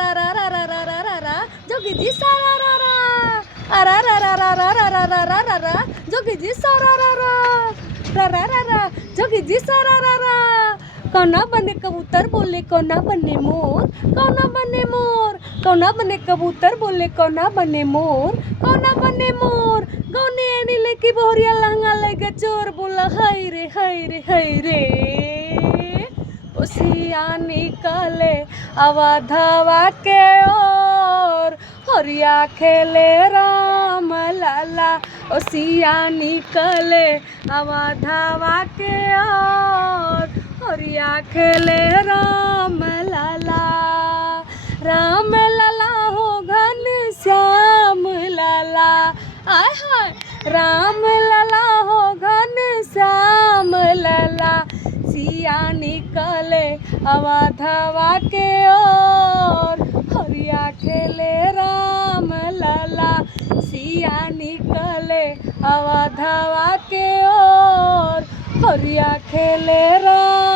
रा रा रा रा रा रा रा रा जोगी जी सारा रा रा रा रा रा रा रा रा रा रा रा रा रा जोगी जी सारा रा रा रा रा रा रा जोगी जी सारा रा रा कौना बने कबूतर बोले कौना बने मोर कौना बने मोर कौना बने कबूतर बोले कौना बने मोर कौना बने मोर गौने नीले की बोरिया लहंगा लेके चोर बोला हाय रे हाय रे हाय रे उसिया निकले अवधवा के ओर हरिया खेले राम लाला उसिया निकले अवधवा के ओर हरिया खेले राम लाला राम लाला हो घन श्याम लाला आय हाय राम लाला हो घन श्याम लाला सिया निकले अवधवा के ओर हरिया खेले राम लाला सिया निकले अवधवा के ओर हरिया खेले राम